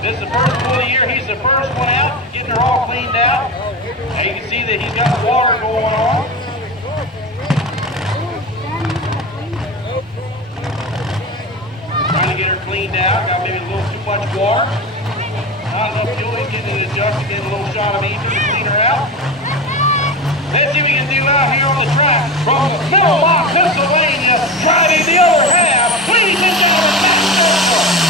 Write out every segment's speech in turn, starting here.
This is the first bull of the year. He's the first one out, getting her all cleaned out. Now you can see that he's got water going on. Trying to get her cleaned out. Got maybe a little too much water. Not enough fuel. He's getting it adjusted, getting a little shot of ether to clean her out. Let's see what we can do out here on the track from Middle Lock, Pennsylvania, driving the other half. Ladies and gentlemen, Matt Dorsham.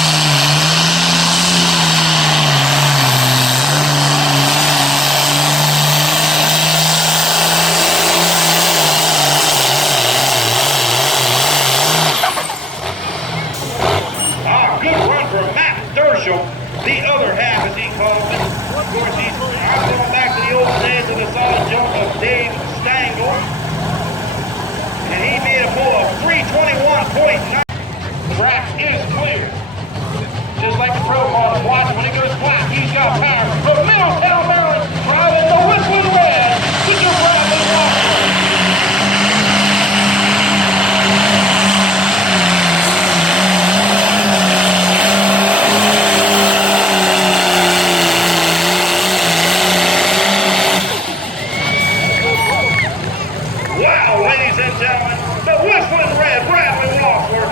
Good run from Matt Dorsham, the other half as he calls it. Of course, he's going back to the old days of the solid jump of Dave Stangel. And he made a pull of 321.9. Track is clear. Just like the pro cars, watch when it goes flat, he's got power. From Middletown, Maryland, driving the Whistling Red, Mr. Bradley Walker. The Whistling Red, Bradley Walker.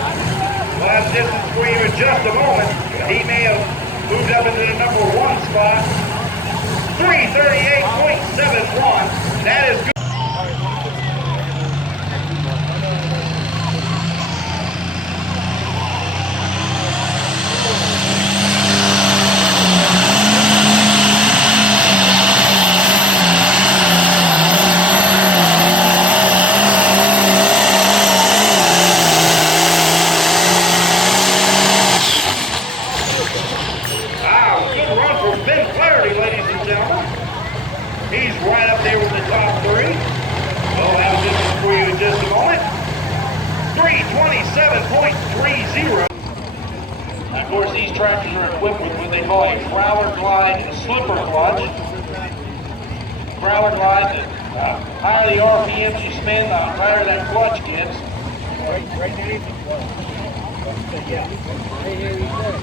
Last distance for you in just a moment. He may have moved up into the number 1 spot. 338.71. That is good. He's right up there with the top 3. We'll have this one for you in just a moment. 327.30. Of course, these tractors are equipped with what they call a Growler Glide slipper clutch. Growler Glide, the higher the RPMs you spin, the higher that clutch gets. Right there, yeah. Right here, you said.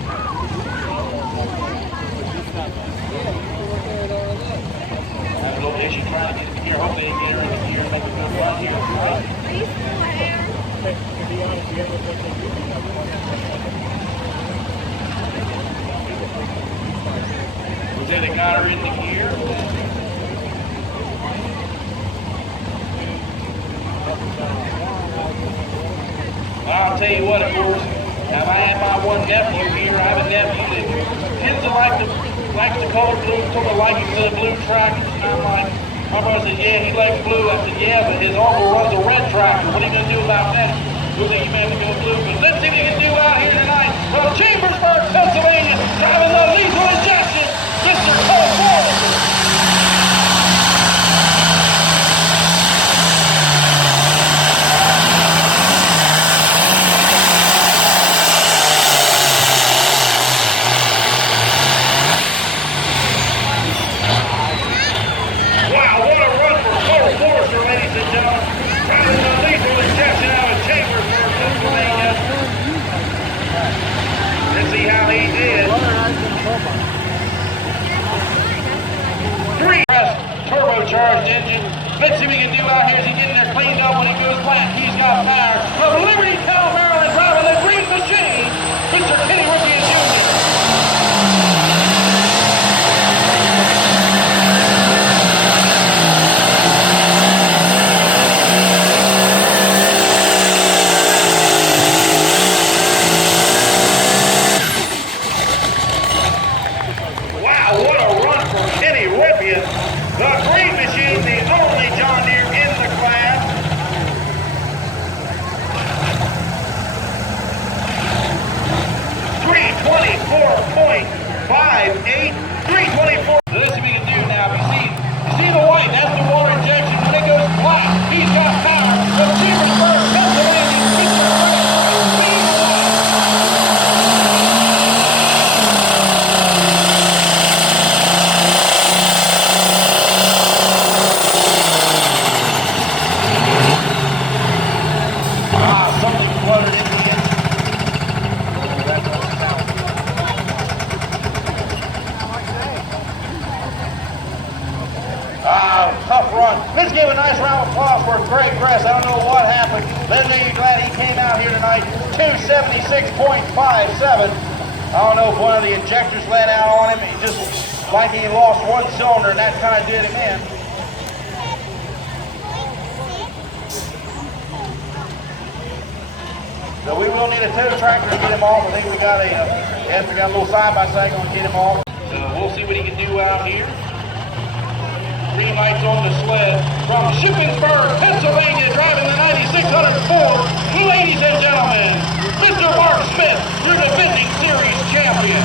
A little issue trying to get the gear. Hopefully they get her in the gear and make a good run here. Then they got her in the gear. I'll tell you what, of course, now I have my one nephew here. I have a nephew that tends to like the color blue, took a liking to the blue tractors, and I'm like, my brother said, yeah, he likes blue. I said, yeah, but his uncle runs a red tractor. What are you going to do about that? We'll think you may have to go blue, but let's see what we can do out here tonight from Chambersburg, Pennsylvania, driving the lethal injection, Mr. Cole Ford. Turbocharged engine. Let's see what we can do out here. Is he getting there cleaned up when he goes flat? He's got power. From Libertytown, Maryland, driving the green machine, Mr. Kenny Ripien Jr. Wow, what a run from Kenny Ripien. The green machine, the only John Deere in the class. Greg Gress. I don't know what happened. Lindsay, glad he came out here tonight. 276.57. I don't know if one of the injectors let out on him. He just like he lost one cylinder, and that kind of did him in. So we will need a tow tractor to get him off. I think we got a little side-by-side going to get him off. So we'll see what he can do out here. Green lights on the sled from Shippensburg, Pennsylvania, driving the 9604. Ladies and gentlemen, Mr. Mark Smith, your defending series champion.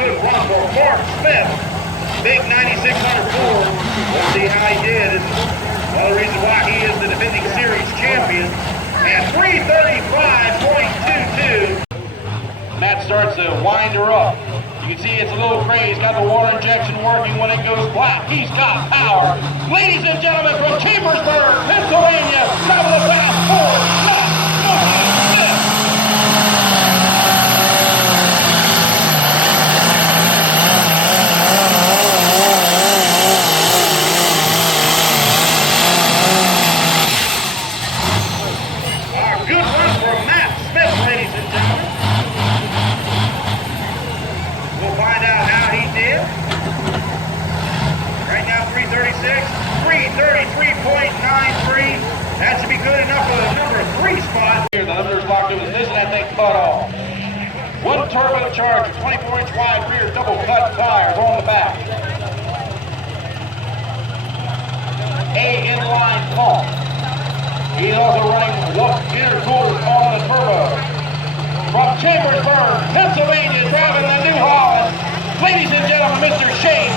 Good run for Mark Smith. Big 9604. We'll see how he did. Another reason why he is the defending series champion at 335.22. Matt starts to wind her up. You can see it's a little crazy. He's got the water injection working. When it goes black, he's got power. Ladies and gentlemen, from Chambersburg, Pennsylvania, travel the fast forward. That should be good enough for the number 3 spot. Here, the number's locked in this, and that thing cut off. One turbocharged, 24-inch wide rear double cut tires on the back. A inline pump. He's also running intercoolers on the turbo. From Chambersburg, Pennsylvania, driving the New Holland. Ladies and gentlemen, Mr. Shane